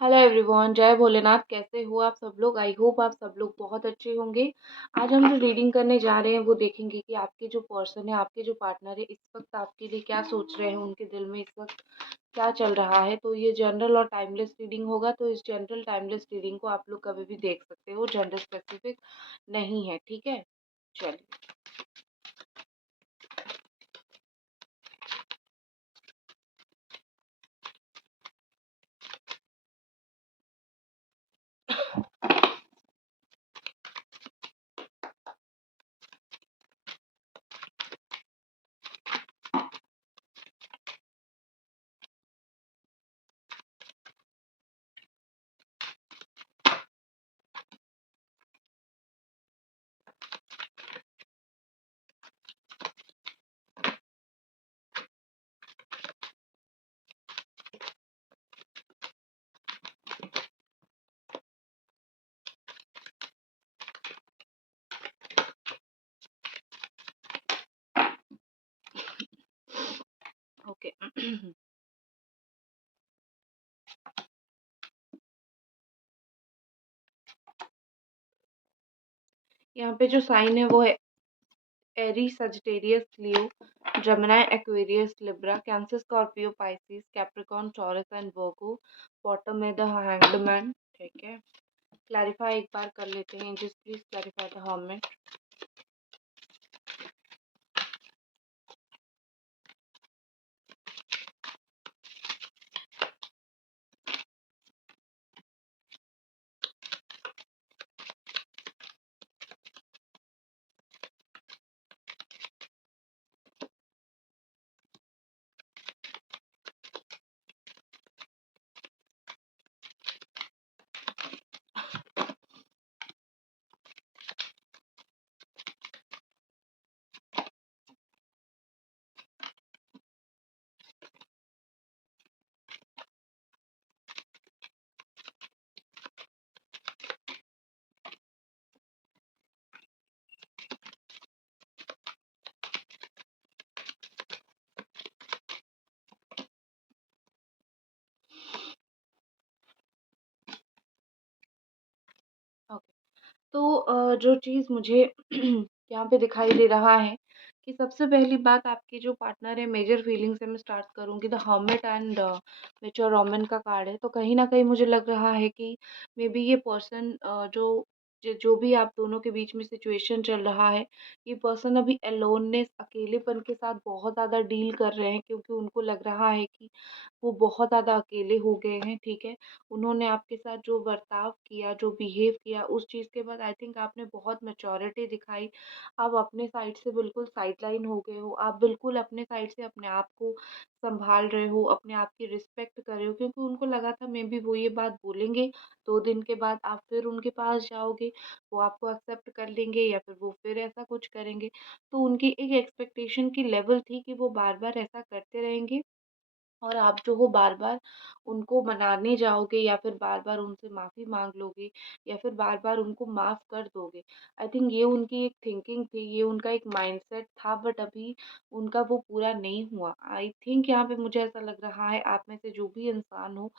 Hello everyone, जय भोलेनाथ। कैसे हो आप सब लोग? आई होप आप सब लोग बहुत अच्छे होंगे। आज हम जो रीडिंग करने जा रहे हैं वो देखेंगे कि आपके जो पर्सन है, आपके जो पार्टनर है, इस वक्त आपके लिए क्या सोच रहे हैं, उनके दिल में इस वक्त क्या चल रहा है। तो ये जनरल और टाइमलेस रीडिंग होगा। तो इस जनरल टाइमलेस रीडिंग को आप लोग कभी भी देख सकते हो, जेंडर स्पेसिफिक नहीं है। ठीक है, चलिए। ओके। यहाँ पे जो साइन है वो है एरीज, सजिटेरियस, लियो, जमिनी, Aquarius, Libra, cancer, Scorpio, Pisces, Capricorn, taurus and Virgo. Bottom में द हैंग्ड मैन। ठीक है, क्लैरिफाई एक बार कर लेते हैं। Just please clarify the hermit. Okay, तो जो चीज़ मुझे यहाँ पे दिखाई दे रहा है कि सबसे पहली बात, आपकी जो पार्टनर है, मेजर फीलिंग से मैं स्टार्ट करूँगी। The hermit and mature woman का कार्ड है। तो कहीं ना कहीं मुझे लग रहा है कि मे बी ये पर्सन जो भी आप दोनों के बीच में सिचुएशन चल रहा है, ये पर्सन अभी अलोननेस, अकेलेपन के साथ बहुत ज़्यादा डील कर रहे हैं, क्योंकि उनको लग रहा है कि वो बहुत ज़्यादा अकेले हो गए हैं। ठीक है, उन्होंने आपके साथ जो बर्ताव किया, जो बिहेव किया, उस चीज़ के बाद आई थिंक आपने बहुत मैच्योरिटी दिखाई। आप अपने साइड से बिल्कुल साइडलाइन हो गए हो। आप बिल्कुल अपने साइड से अपने आप को संभाल रहे हो, अपने आप की रिस्पेक्ट कर रहे हो, क्योंकि उनको लगा था मे बी वो ये बात बोलेंगे, 2 दिन के बाद आप फिर उनके पास जाओगे, वो आपको एक्सेप्ट कर लेंगे या फिर वो फिर ऐसा कुछ करेंगे। तो उनकी एक एक्सपेक्टेशन की लेवल थी कि वो बार बार ऐसा करते रहेंगे, और आप जो हो बार-बार उनको मनाने जाओगे, या फिर बार-बार उनसे माफ़ी माँग लोगे, या फिर बार-बार उनको माफ़ कर दोगे। आई थिंक ये उनकी एक थिंकिंग थी, ये उनका एक माइंडसेट था, बट अभी उनका वो पूरा नहीं हुआ। आई थिंक यहाँ पे मुझे ऐसा लग रहा है, आप में से जो भी इंसान हो,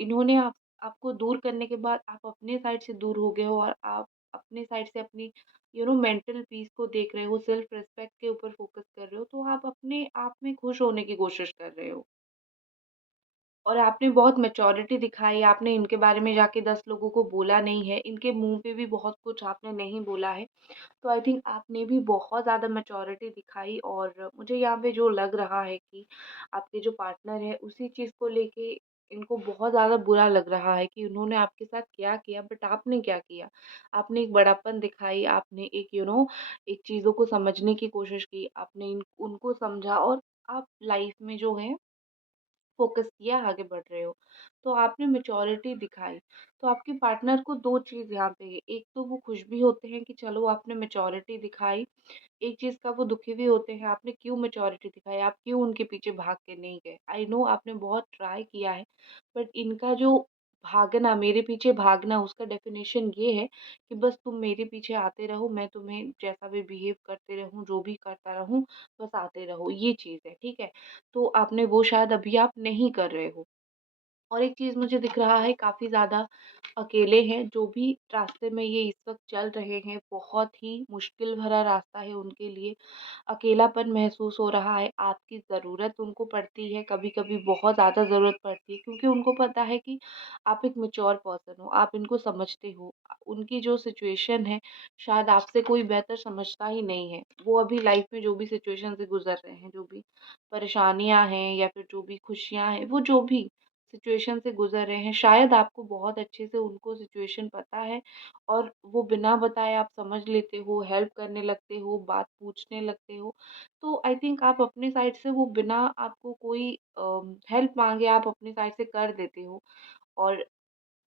इन्होंने आपको दूर करने के बाद आप अपने साइड से दूर हो गए हो, और आप अपने साइड से अपनी मेंटल पीस को देख रहे हो, सेल्फ रिस्पेक्ट के ऊपर फोकस कर रहे हो। तो आप अपने आप में खुश होने की कोशिश कर रहे हो, और आपने बहुत मैच्योरिटी दिखाई। आपने इनके बारे में जाके 10 लोगों को बोला नहीं है, इनके मुँह पे भी बहुत कुछ आपने नहीं बोला है। तो आई थिंक आपने भी बहुत ज़्यादा मैच्योरिटी दिखाई, और मुझे यहाँ पे जो लग रहा है कि आपके जो पार्टनर है, उसी चीज़ को लेके इनको बहुत ज़्यादा बुरा लग रहा है कि उन्होंने आपके साथ क्या किया, बट आपने क्या किया। आपने एक बड़ापन दिखाई, आपने एक एक चीज़ों को समझने की कोशिश की, आपने उनको समझा, और आप लाइफ में जो है फ़ोकस किया, आगे बढ़ रहे हो। तो आपने मैच्योरिटी दिखाई। तो आपके पार्टनर को 2 चीज़ यहाँ पे है, एक तो वो खुश भी होते हैं कि चलो आपने मैच्योरिटी दिखाई, एक चीज़ का वो दुखी भी होते हैं, आपने क्यों मैच्योरिटी दिखाई, आप क्यों उनके पीछे भाग के नहीं गए। आई नो आपने बहुत ट्राई किया है, बट इनका जो भागना, मेरे पीछे भागना, उसका डेफ़िनेशन ये है कि बस तुम मेरे पीछे आते रहो, मैं तुम्हें जैसा भी बिहेव करते रहूँ, जो भी करता रहूँ, बस आते रहो, ये चीज़ है, ठीक है? तो आपने वो शायद अभी आप नहीं कर रहे हो। और एक चीज़ मुझे दिख रहा है, काफ़ी ज़्यादा अकेले हैं, जो भी रास्ते में ये इस वक़्त चल रहे हैं, बहुत ही मुश्किल भरा रास्ता है उनके लिए। अकेलापन महसूस हो रहा है, आपकी ज़रूरत उनको पड़ती है, कभी-कभी बहुत ज़्यादा ज़रूरत पड़ती है, क्योंकि उनको पता है कि आप एक मैच्योर पर्सन हो, आप इनको समझते हो। उनकी जो सिचुएशन है, शायद आपसे कोई बेहतर समझता ही नहीं है। वो अभी लाइफ़ में जो भी सिचुएशन से गुज़र रहे हैं, जो भी परेशानियाँ हैं या फिर जो भी खुशियाँ हैं, वो जो भी सिचुएशन से गुज़र रहे हैं, शायद आपको बहुत अच्छे से उनको सिचुएशन पता है और वो बिना बताए आप समझ लेते हो, हेल्प करने लगते हो, बात पूछने लगते हो। तो आई थिंक आप अपनी साइड से वो बिना आपको कोई हेल्प माँगे आप अपनी साइड से कर देते हो और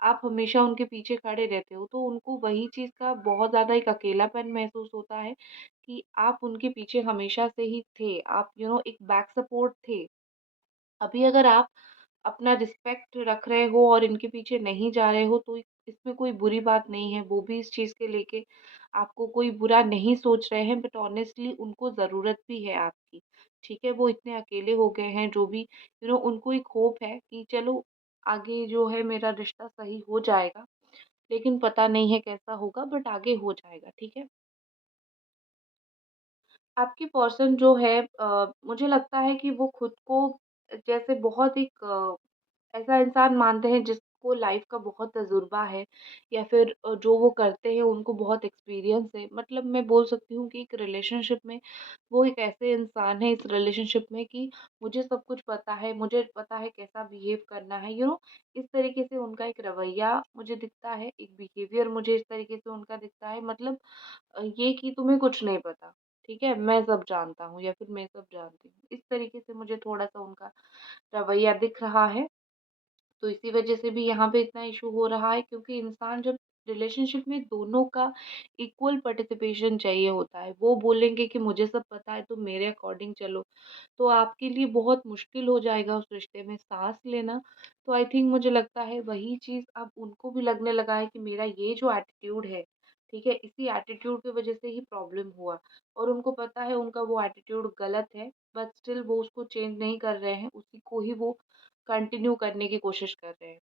आप हमेशा उनके पीछे खड़े रहते हो। तो उनको वही चीज़ का बहुत ज़्यादा एक अकेलापन महसूस होता है कि आप उनके पीछे हमेशा से ही थे। आप एक बैक सपोर्ट थे। अभी अगर आप अपना रिस्पेक्ट रख रहे हो और इनके पीछे नहीं जा रहे हो, तो इसमें कोई बुरी बात नहीं है। वो भी इस चीज़ के लेके आपको कोई बुरा नहीं सोच रहे हैं, बट ऑनेस्टली उनको ज़रूरत भी है आपकी। ठीक है? वो इतने अकेले हो गए हैं, जो भी उनको एक होप है कि चलो आगे जो है मेरा रिश्ता सही हो जाएगा, लेकिन पता नहीं है कैसा होगा, बट आगे हो जाएगा। ठीक है? आपकी पर्सन जो है, मुझे लगता है कि वो खुद को जैसे बहुत एक ऐसा इंसान मानते हैं जिसको लाइफ का बहुत तजुर्बा है या फिर जो वो करते हैं उनको बहुत एक्सपीरियंस है। मतलब मैं बोल सकती हूँ कि एक रिलेशनशिप में वो एक ऐसे इंसान है इस रिलेशनशिप में कि मुझे सब कुछ पता है, मुझे पता है कैसा बिहेव करना है। इस तरीके से उनका एक रवैया मुझे दिखता है, एक बिहेवियर मुझे इस तरीके से उनका दिखता है। मतलब ये कि तुम्हें कुछ नहीं पता, ठीक है? मैं सब जानता हूँ या फिर मैं सब जानती हूँ। इस तरीके से मुझे थोड़ा-सा उनका रवैया दिख रहा है। तो इसी वजह से भी यहाँ पे इतना इश्यू हो रहा है, क्योंकि इंसान जब रिलेशनशिप में दोनों का इक्वल पार्टिसिपेशन चाहिए होता है। वो बोलेंगे कि मुझे सब पता है, तो मेरे अकॉर्डिंग चलो। तो आपके लिए बहुत मुश्किल हो जाएगा उस रिश्ते में साँस लेना। तो आई थिंक मुझे लगता है वही चीज़ अब उनको भी लगने लगा है कि मेरा ये जो एटीट्यूड है, ठीक है? इसी एटीट्यूड की वजह से ही प्रॉब्लम हुआ और उनको पता है उनका वो एटीट्यूड गलत है, बट स्टिल वो उसको चेंज नहीं कर रहे हैं, उसी को ही वो कंटिन्यू करने की कोशिश कर रहे हैं।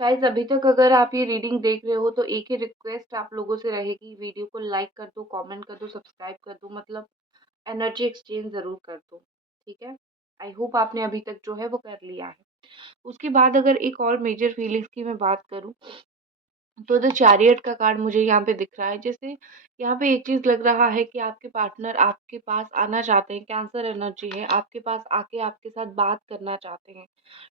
गाइज़, अभी तक अगर आप ये रीडिंग देख रहे हो तो एक ही रिक्वेस्ट आप लोगों से रहेगी, वीडियो को लाइक कर दो, कमेंट कर दो, सब्सक्राइब कर दो, मतलब एनर्जी एक्सचेंज ज़रूर कर दो, ठीक है? आई होप आपने अभी तक जो है वो कर लिया है। उसके बाद अगर एक और मेजर फीलिंग्स की मैं बात करूँ, तो द चैरियट का कार्ड मुझे यहाँ पे दिख रहा है। जैसे यहाँ पे एक चीज़ लग रहा है कि आपके पार्टनर आपके पास आना चाहते हैं, कैंसर एनर्जी है, आपके पास आके आपके साथ बात करना चाहते हैं।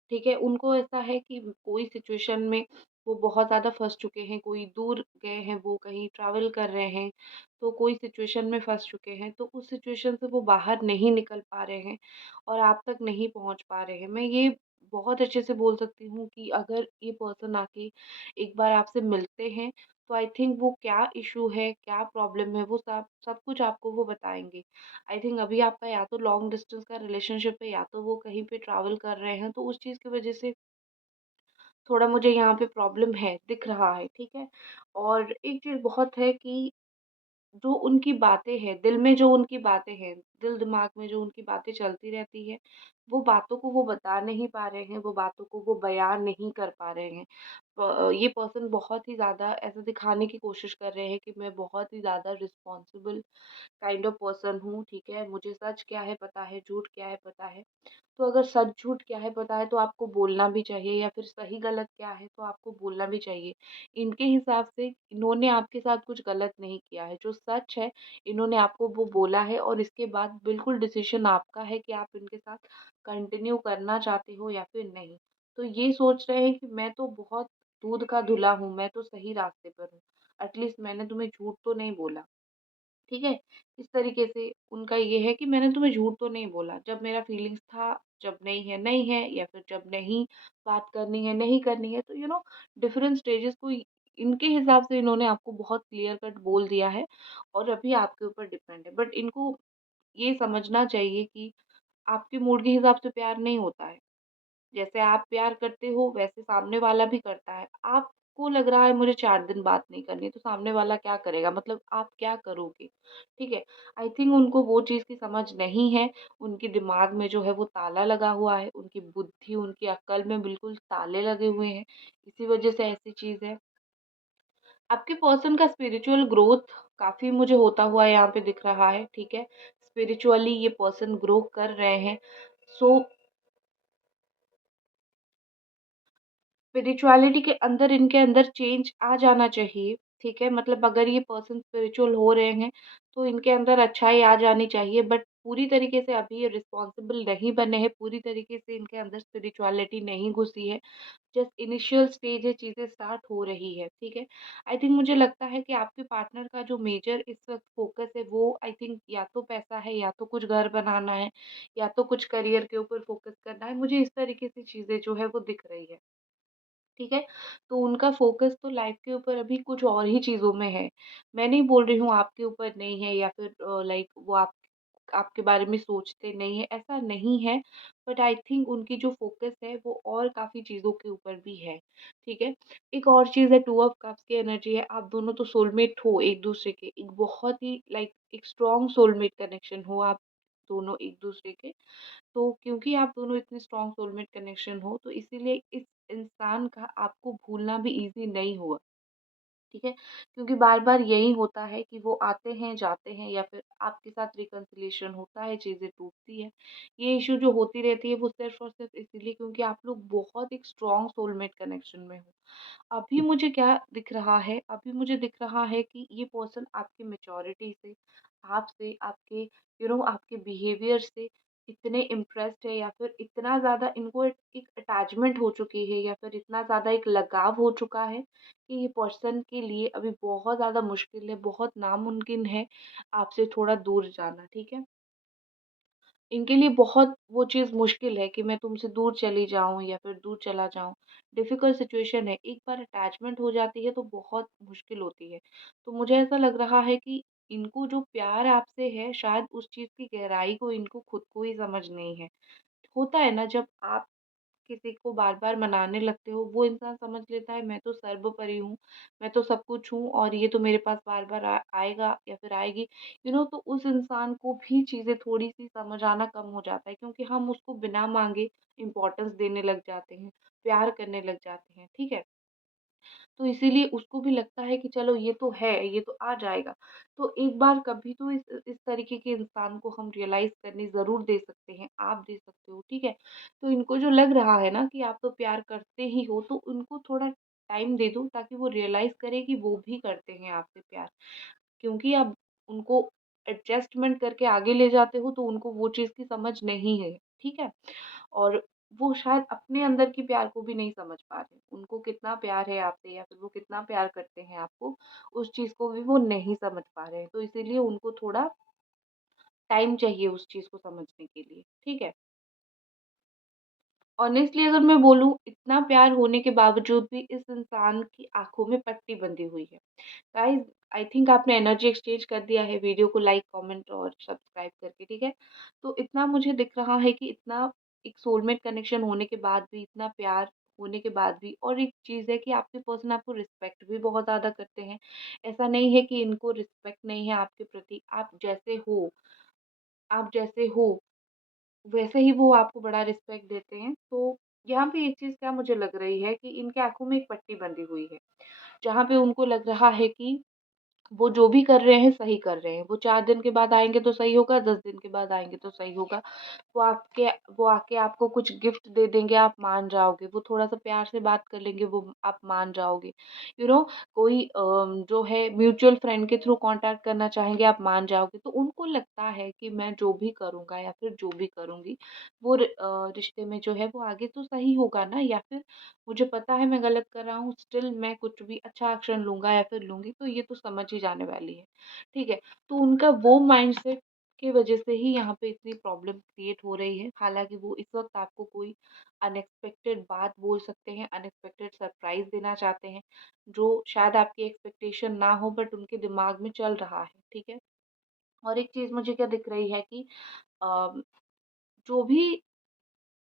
ठीक है? उनको ऐसा है कि कोई सिचुएशन में वो बहुत ज़्यादा फँस चुके हैं, कोई दूर गए हैं, वो कहीं ट्रैवल कर रहे हैं, तो कोई सिचुएशन में फँस चुके हैं, तो उस सिचुएशन से वो बाहर नहीं निकल पा रहे हैं और आप तक नहीं पहुँच पा रहे हैं। मैं ये बहुत अच्छे से बोल सकती हूँ कि अगर ये पर्सन आके एक बार आपसे मिलते हैं, तो आई थिंक वो क्या इश्यू है, क्या प्रॉब्लम है, वो सब सब कुछ आपको वो बताएँगे। आई थिंक अभी आपका या तो लॉन्ग डिस्टेंस का रिलेशनशिप है या तो वो कहीं पे ट्रैवल कर रहे हैं, तो उस चीज़ की वज़ह से थोड़ा मुझे यहाँ पे प्रॉब्लम है, दिख रहा है, ठीक है? और एक चीज़ बहुत है कि जो उनकी बातें हैं, दिल में जो उनकी बातें हैं, दिल-दिमाग में जो उनकी बातें चलती रहती हैं, वो बातों को वो बता नहीं पा रहे हैं, वो बातों को वो बयान नहीं कर पा रहे हैं। ये पर्सन बहुत ही ज़्यादा ऐसा दिखाने की कोशिश कर रहे हैं कि मैं बहुत ही ज़्यादा रिस्पॉन्सिबल काइंड ऑफ पर्सन हूँ, ठीक है? मुझे सच क्या है पता है, झूठ क्या है पता है। तो अगर सच झूठ क्या है पता है तो आपको बोलना भी चाहिए, या फिर सही गलत क्या है तो आपको बोलना भी चाहिए। इनके हिसाब से इन्होंने आपके साथ कुछ गलत नहीं किया है, जो सच है इन्होंने आपको वो बोला है और इसके बाद बिल्कुल डिसीज़न आपका है कि आप इनके साथ कंटिन्यू करना चाहते हो या फिर नहीं। तो ये सोच रहे हैं कि मैं तो बहुत दूध का धुला हूँ, मैं तो सही रास्ते पर हूँ। एटलीस्ट मैंने तुम्हें झूठ तो नहीं बोला। ठीक है? इस तरीके से उनका ये है कि मैंने तुम्हें झूठ तो नहीं बोला, जब मेरा फीलिंग्स था, जब नहीं है या फिर जब नहीं बात करनी है, नहीं करनी है। तो डिफरेंट स्टेजेस को इनके हिसाब से इन्होंने आपको बहुत क्लियर कट बोल दिया है और अभी आपके ऊपर डिपेंड है। बट इनको ये समझना चाहिए कि आपके मूड के हिसाब से प्यार नहीं होता है। जैसे आप प्यार करते हो वैसे सामने वाला भी करता है। आपको उसको लग रहा है मुझे 4 दिन बात नहीं करनी, तो सामने वाला क्या करेगा? मतलब आप क्या करोगे? ठीक है? आई थिंक उनको वो चीज़ की समझ नहीं है, उनके दिमाग में जो है वो ताला लगा हुआ है, उनकी बुद्धि, उनकी अक्ल में बिल्कुल ताले लगे हुए हैं, इसी वजह से ऐसी चीज़ है। आपके पर्सन का स्पिरिचुअल ग्रोथ काफ़ी मुझे होता हुआ यहाँ पे दिख रहा है, ठीक है? स्पिरिचुअली ये पर्सन ग्रो कर रहे हैं। सो स्पिरिचुअलिटी के अंदर इनके अंदर चेंज आ जाना चाहिए, ठीक है? मतलब अगर ये पर्सन स्पिरिचुअल हो रहे हैं, तो इनके अंदर अच्छाई आ जानी चाहिए, बट पूरी तरीके से अभी ये रिस्पॉन्सिबल नहीं बने हैं, पूरी तरीके से इनके अंदर स्पिरिचुअलिटी नहीं घुसी है। जस्ट इनिशियल स्टेज है, चीज़ें स्टार्ट हो रही है, ठीक है? आई थिंक मुझे लगता है कि आपके पार्टनर का जो मेजर इस वक़्त फ़ोकस है, वो आई थिंक या तो पैसा है, या तो कुछ घर बनाना है, या तो कुछ करियर के ऊपर फ़ोकस करना है। मुझे इस तरीके से चीज़ें जो है वो दिख रही है। ठीक है? तो उनका फ़ोकस तो लाइफ़ के ऊपर अभी कुछ और ही चीज़ों में है। मैं नहीं बोल रही हूँ आपके ऊपर नहीं है, या फिर लाइक वो आपके बारे में सोचते नहीं हैं, ऐसा नहीं है। बट आई थिंक उनकी जो फ़ोकस है वो और काफ़ी चीज़ों के ऊपर भी है, ठीक है? एक और चीज़ है, टू ऑफ कप्स की एनर्जी है, आप दोनों तो सोलमेट हो एक-दूसरे के, एक बहुत ही लाइक एक स्ट्रॉन्ग सोलमेट कनेक्शन हो आप दोनों एक-दूसरे के। तो क्योंकि आप दोनों इतने स्ट्रॉन्ग सोलमेट कनेक्शन हो, तो इसीलिए इस इंसान का आपको भूलना भी ईज़ी नहीं हुआ, ठीक है? क्योंकि बार-बार यही होता है कि वो आते हैं, जाते हैं, या फिर आपके साथ रिकन्सिलिएशन होता है, चीज़ें टूटती हैं। ये इश्यू जो होती रहती है वो सिर्फ़ और सिर्फ़ इसीलिए क्योंकि आप लोग बहुत एक स्ट्रॉन्ग सोलमेट कनेक्शन में हो। अभी मुझे क्या दिख रहा है, अभी मुझे दिख रहा है कि ये पर्सन आपकी मैच्योरिटी से, आपसे, आपके आपके बिहेवियर से इतने इम्प्रेस्ड है, या फिर इतना ज़्यादा इनको एक अटैचमेंट हो चुकी है, या फिर इतना ज़्यादा एक लगाव हो चुका है कि ये पर्सन के लिए अभी बहुत ज़्यादा मुश्किल है, बहुत नामुमकिन है आपसे थोड़ा दूर जाना, ठीक है? इनके लिए बहुत वो चीज़ मुश्किल है कि मैं तुमसे दूर चली जाऊँ या फिर दूर चला जाऊँ। डिफ़िकल्ट सिचुएशन है, एक बार अटैचमेंट हो जाती है तो बहुत मुश्किल होती है। तो मुझे ऐसा लग रहा है कि इनको जो प्यार आपसे है, शायद उस चीज़ की गहराई को इनको खुद को ही समझ नहीं है। होता है ना, जब आप किसी को बार-बार मनाने लगते हो, वो इंसान समझ लेता है मैं तो सर्वोपरि हूँ, मैं तो सब कुछ हूँ और ये तो मेरे पास बार-बार आएगा या फिर आएगी। तो उस इंसान को भी चीज़ें थोड़ी-सी समझ आना कम हो जाता है, क्योंकि हम उसको बिना माँगे इम्पोर्टेंस देने लग जाते हैं, प्यार करने लग जाते हैं, ठीक है? तो इसीलिए उसको भी लगता है कि चलो ये तो है, ये तो आ जाएगा। तो एक बार कभी तो इस तरीके के इंसान को हम रियलाइज़ करने ज़रूर दे सकते हैं, आप दे सकते हो, ठीक है? तो इनको जो लग रहा है ना कि आप तो प्यार करते ही हो, तो उनको थोड़ा टाइम दे दो ताकि वो रियलाइज़ करें कि वो भी करते हैं आपसे प्यार। क्योंकि आप उनको एडजस्टमेंट करके आगे ले जाते हो, तो उनको वो चीज़ की समझ नहीं है, ठीक है? और वो शायद अपने अंदर की प्यार को भी नहीं समझ पा रहे। उनको कितना प्यार है आपसे, या फिर वो कितना प्यार करते हैं आपको, उस चीज़ को भी वो नहीं समझ पा रहे हैं। तो इसीलिए उनको थोड़ा टाइम चाहिए उस चीज़ को समझने के लिए, ठीक है? ऑनेस्टली अगर मैं बोलूँ, इतना प्यार होने के बावजूद भी इस इंसान की आँखों में पट्टी बंधी हुई है। गाइज़, आई थिंक आपने एनर्जी एक्सचेंज कर दिया है वीडियो को लाइक, कमेंट और सब्सक्राइब करके, ठीक है? तो इतना मुझे दिख रहा है कि इतना एक सोलमेट कनेक्शन होने के बाद भी, इतना प्यार होने के बाद भी, और एक चीज़ है कि आपके पर्सन आपको रिस्पेक्ट भी बहुत ज़्यादा करते हैं। ऐसा नहीं है कि इनको रिस्पेक्ट नहीं है आपके प्रति, आप जैसे हो वैसे ही वो आपको बड़ा रिस्पेक्ट देते हैं। तो यहाँ पे एक चीज़ क्या मुझे लग रही है कि इनकी आँखों में एक पट्टी बंधी हुई है, जहाँ पे उनको लग रहा है कि वो जो भी कर रहे हैं, सही कर रहे हैं। वो 4 दिन के बाद आएँगे तो सही होगा, 10 दिन के बाद आएँगे तो सही होगा। वो आपके वो आके आपको कुछ गिफ्ट दे देंगे, आप मान जाओगे। वो थोड़ा-सा प्यार से बात कर लेंगे, वो आप मान जाओगे। यू नो कोई जो है म्यूचुअल फ्रेंड के थ्रू कॉन्टैक्ट करना चाहेंगे, आप मान जाओगे। तो उनको लगता है कि मैं जो भी करूँगा या फिर जो भी करूँगी, वो रिश्ते में जो है वो आगे तो सही होगा ना, या फिर मुझे पता है मैं गलत कर रहा हूँ, स्टिल मैं कुछ भी अच्छा एक्शन लूँगा या फिर लूँगी तो ये तो समझ ही जाने वाली है, ठीक है? तो उनका वो माइंडसेट की वजह से ही यहाँ पे इतनी प्रॉब्लम क्रिएट हो रही है। हालाँकि वो इस वक़्त आपको कोई अनएक्सपेक्टेड बात बोल सकते हैं, अनएक्सपेक्टेड सरप्राइज़ देना चाहते हैं, जो शायद आपकी एक्सपेक्टेशन ना हो, बट उनके दिमाग में चल रहा है, ठीक है? और एक चीज़ मुझे क्या दिख रही है कि अ, जो भी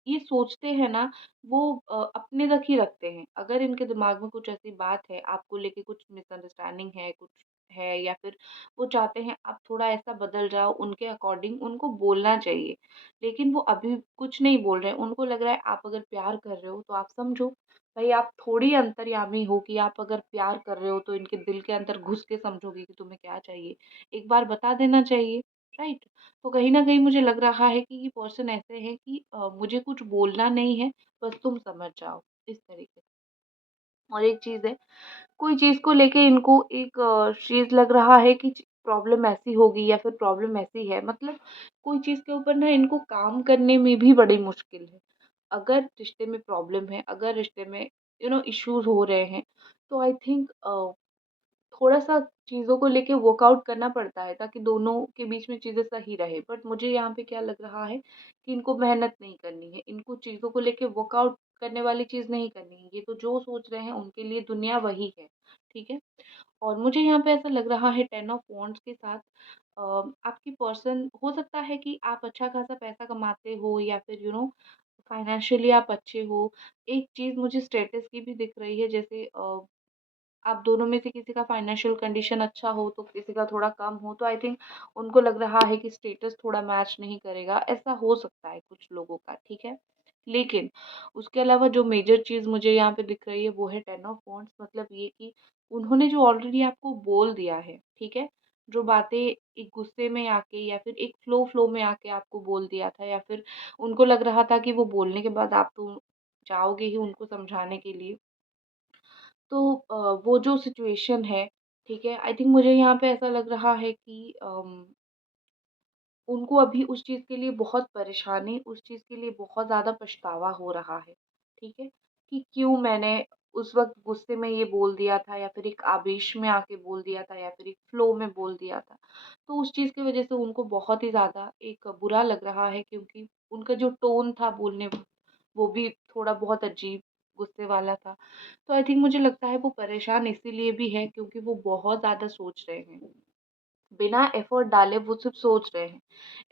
ये सोचते हैं ना, वो अपने तक ही रखते हैं। अगर इनके दिमाग में कुछ ऐसी बात है, आपको लेके कुछ मिसअंडरस्टैंडिंग है, कुछ है, या फिर वो चाहते हैं आप थोड़ा ऐसा बदल जाओ उनके अकॉर्डिंग, उनको बोलना चाहिए। लेकिन वो अभी कुछ नहीं बोल रहे हैं, उनको लग रहा है आप अगर प्यार कर रहे हो तो आप समझो। भई आप थोड़ी अंतर्यामी हो कि आप अगर प्यार कर रहे हो तो इनके दिल के अंदर घुस के समझोगे कि तुम्हें क्या चाहिए। एक बार बता देना चाहिए, राइट? तो कहीं न कहीं मुझे लग रहा है कि ये पर्सन ऐसे हैं कि मुझे कुछ बोलना नहीं है, बस तुम समझ जाओ, इस तरीके से। और एक चीज़ है, कोई चीज़ को लेके इनको एक चीज़ लग रहा है कि प्रॉब्लम ऐसी होगी या फिर प्रॉब्लम ऐसी है, मतलब कोई चीज़ के ऊपर ना इनको काम करने में भी बड़ी मुश्किल है। अगर रिश्ते में प्रॉब्लम है, अगर रिश्ते में इश्यूज़ हो रहे हैं, तो आई थिंक थोड़ा-सा चीज़ों को लेके वर्कआउट करना पड़ता है ताकि दोनों के बीच में चीज़ें सही रहे। बट मुझे यहाँ पे क्या लग रहा है कि इनको मेहनत नहीं करनी है, इनको चीज़ों को लेके वर्कआउट करने वाली चीज़ नहीं करनी है। ये तो जो सोच रहे हैं उनके लिए दुनिया वही है, ठीक है? और मुझे यहाँ पे ऐसा लग रहा है 10 ऑफ वांड्स के साथ आपकी पर्सन हो सकता है कि आप अच्छा-खासा पैसा कमाते हो या फिर फाइनेंशियली आप अच्छे हो। एक चीज़ मुझे स्टेटस की भी दिख रही है, जैसे आप दोनों में से किसी का फाइनेंशियल कंडीशन अच्छा हो तो किसी का थोड़ा कम हो, तो आई थिंक उनको लग रहा है कि स्टेटस थोड़ा मैच नहीं करेगा, ऐसा हो सकता है कुछ लोगों का, ठीक है। लेकिन उसके अलावा जो मेजर चीज़ मुझे यहाँ पे दिख रही है वो है 10 ऑफ वांड्स, मतलब ये कि उन्होंने जो ऑलरेडी आपको बोल दिया है, ठीक है, जो बातें एक गुस्से में आके या फिर एक फ्लो में आके आपको बोल दिया था, या फिर उनको लग रहा था कि वो बोलने के बाद आप तो जाओगे ही उनको समझाने के लिए, तो वो जो सिचुएशन है, ठीक है, आई थिंक मुझे यहाँ पे ऐसा लग रहा है कि उनको अभी उस चीज़ के लिए बहुत परेशानी, उस चीज़ के लिए बहुत ज़्यादा पछतावा हो रहा है, ठीक है? कि क्यों मैंने उस वक़्त गुस्से में ये बोल दिया था, या फिर एक आवेश में आके बोल दिया था, या फिर एक फ़्लो में बोल दिया था। तो उस चीज़ की वज़ह से उनको बहुत ही ज़्यादा एक बुरा लग रहा है, क्योंकि उनका जो टोन था बोलने का, वो भी थोड़ा बहुत अजीब गुस्से वाला था। तो आई थिंक मुझे लगता है वो परेशान इसीलिए भी है क्योंकि वो बहुत ज़्यादा सोच रहे हैं। बिना एफर्ट डाले वो सिर्फ सोच रहे हैं।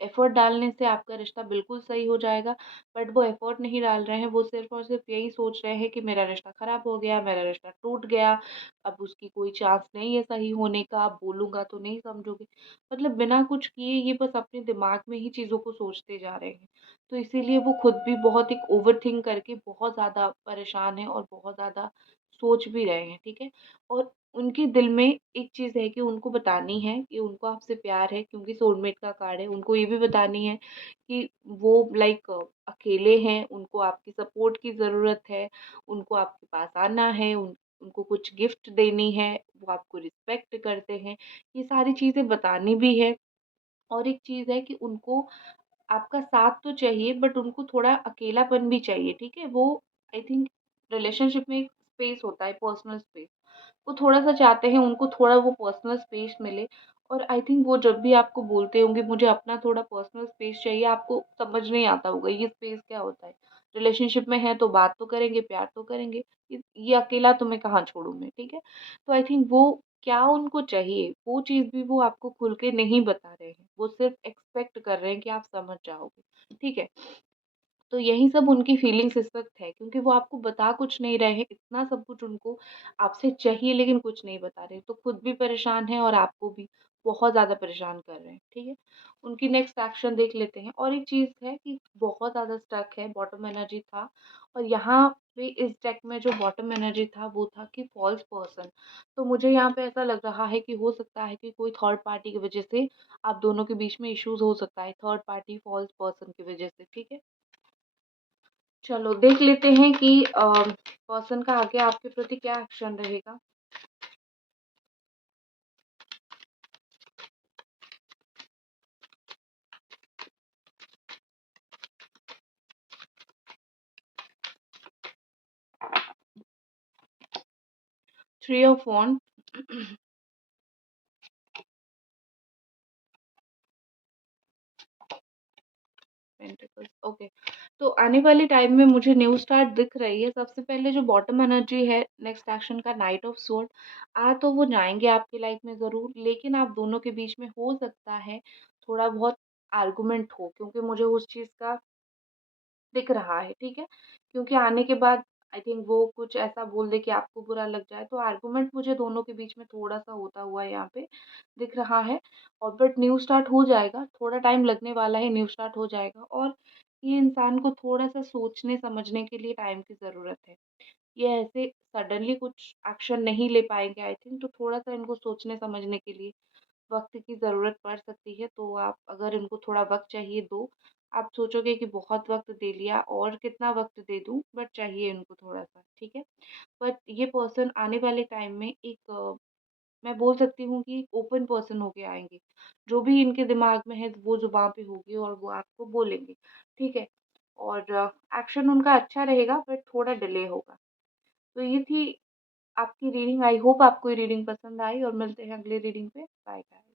एफर्ट डालने से आपका रिश्ता बिल्कुल सही हो जाएगा, बट वो एफर्ट नहीं डाल रहे हैं, वो सिर्फ और सिर्फ यही सोच रहे हैं कि मेरा रिश्ता खराब हो गया, मेरा रिश्ता टूट गया, अब उसकी कोई चांस नहीं है सही होने का, अब बोलूँगा तो नहीं समझोगे। मतलब बिना कुछ किए ये बस अपने दिमाग में ही चीज़ों को सोचते जा रहे हैं। तो इसीलिए वो खुद भी बहुत एक ओवरथिंक करके बहुत ज़्यादा परेशान हैं और बहुत ज़्यादा सोच भी रहे हैं, ठीक है? और उनके दिल में एक चीज़ है कि उनको बतानी है कि उनको आपसे प्यार है, क्योंकि सोलमेट का कार्ड है। उनको ये भी बतानी है कि वो लाइक अकेले हैं, उनको आपकी सपोर्ट की ज़रूरत है, उनको आपके पास आना है, उनको कुछ गिफ्ट देनी है, वो आपको रिस्पेक्ट करते हैं। ये सारी चीज़ें बतानी भी है। और एक चीज़ है कि उनको आपका साथ तो चाहिए, बट उनको थोड़ा अकेलापन भी चाहिए, ठीक है? वो आई थिंक रिलेशनशिप में एक स्पेस होता है, पर्सनल स्पेस। वो थोड़ा-सा चाहते हैं उनको थोड़ा वो पर्सनल स्पेस मिले, और आई थिंक वो जब भी आपको बोलते होंगे मुझे अपना थोड़ा पर्सनल स्पेस चाहिए, आपको समझ नहीं आता होगा ये स्पेस क्या होता है। रिलेशनशिप में हैं तो बात तो करेंगे, प्यार तो करेंगे, ये अकेला तुम्हें कहाँ छोड़ूँ मैं, ठीक है? तो आई थिंक वो क्या उनको चाहिए, वो चीज़ भी वो आपको खुल के नहीं बता रहे हैं। वो सिर्फ़ एक्सपेक्ट कर रहे हैं कि आप समझ जाओगे, ठीक है? तो यही सब उनकी फीलिंग्स इस वक़्त है, क्योंकि वो आपको बता कुछ नहीं रहे हैं, इतना सब कुछ उनको आपसे चाहिए लेकिन कुछ नहीं बता रहे। तो खुद भी परेशान हैं और आपको भी बहुत ज़्यादा परेशान कर रहे हैं, ठीक है? उनकी नेक्स्ट एक्शन देख लेते हैं। और एक चीज़ है कि बहुत ज़्यादा स्टक है, बॉटम एनर्जी था, और यहाँ पे इस डेक में जो बॉटम एनर्जी था वो था कि फॉल्स पर्सन। तो मुझे यहाँ पे ऐसा लग रहा है कि हो सकता है कि कोई थर्ड पार्टी की वज़ह से आप दोनों के बीच में इश्यूज़ हो सकता है, थर्ड पार्टी फॉल्स पर्सन की वज़ह से, ठीक है? चलो देख लेते हैं कि पर्सन का आगे आपके प्रति क्या एक्शन रहेगा। Three of wand, pentacles, okay. तो आने वाले टाइम में मुझे न्यू स्टार्ट दिख रही है। सबसे पहले जो बॉटम एनर्जी है नेक्स्ट एक्शन का, नाइट ऑफ स्वॉर्ड, आ तो वो जाएँगे आपकी लाइफ में ज़रूर, लेकिन आप दोनों के बीच में हो सकता है थोड़ा बहुत आर्गुमेंट हो, क्योंकि मुझे उस चीज़ का दिख रहा है, ठीक है? क्योंकि आने के बाद आई थिंक वो कुछ ऐसा बोल दे कि आपको बुरा लग जाए, तो आर्गुमेंट मुझे दोनों के बीच में थोड़ा-सा होता हुआ यहाँ पे दिख रहा है। और बट न्यू स्टार्ट हो जाएगा, थोड़ा टाइम लगने वाला है, न्यू स्टार्ट हो जाएगा। और ये इंसान को थोड़ा-सा सोचने-समझने के लिए टाइम की ज़रूरत है। ये ऐसे सडनली कुछ एक्शन नहीं ले पाएँगे आई थिंक, तो थोड़ा-सा इनको सोचने-समझने के लिए वक़्त की ज़रूरत पड़ सकती है। तो आप अगर इनको थोड़ा वक़्त चाहिए दो, आप सोचोगे कि बहुत वक़्त दे लिया और कितना वक़्त दे दूँ, बट चाहिए इनको थोड़ा-सा, ठीक है? बट ये पर्सन आने वाले टाइम में एक मैं बोल सकती हूँ कि ओपन पर्सन होके आएँगे। जो भी इनके दिमाग में है वो ज़ुबान पे होगी और वो आपको बोलेंगे, ठीक है? और एक्शन उनका अच्छा रहेगा बट थोड़ा डिले होगा। तो ये थी आपकी रीडिंग। आई होप आपको ये रीडिंग पसंद आई और मिलते हैं अगली रीडिंग पे। Bye bye.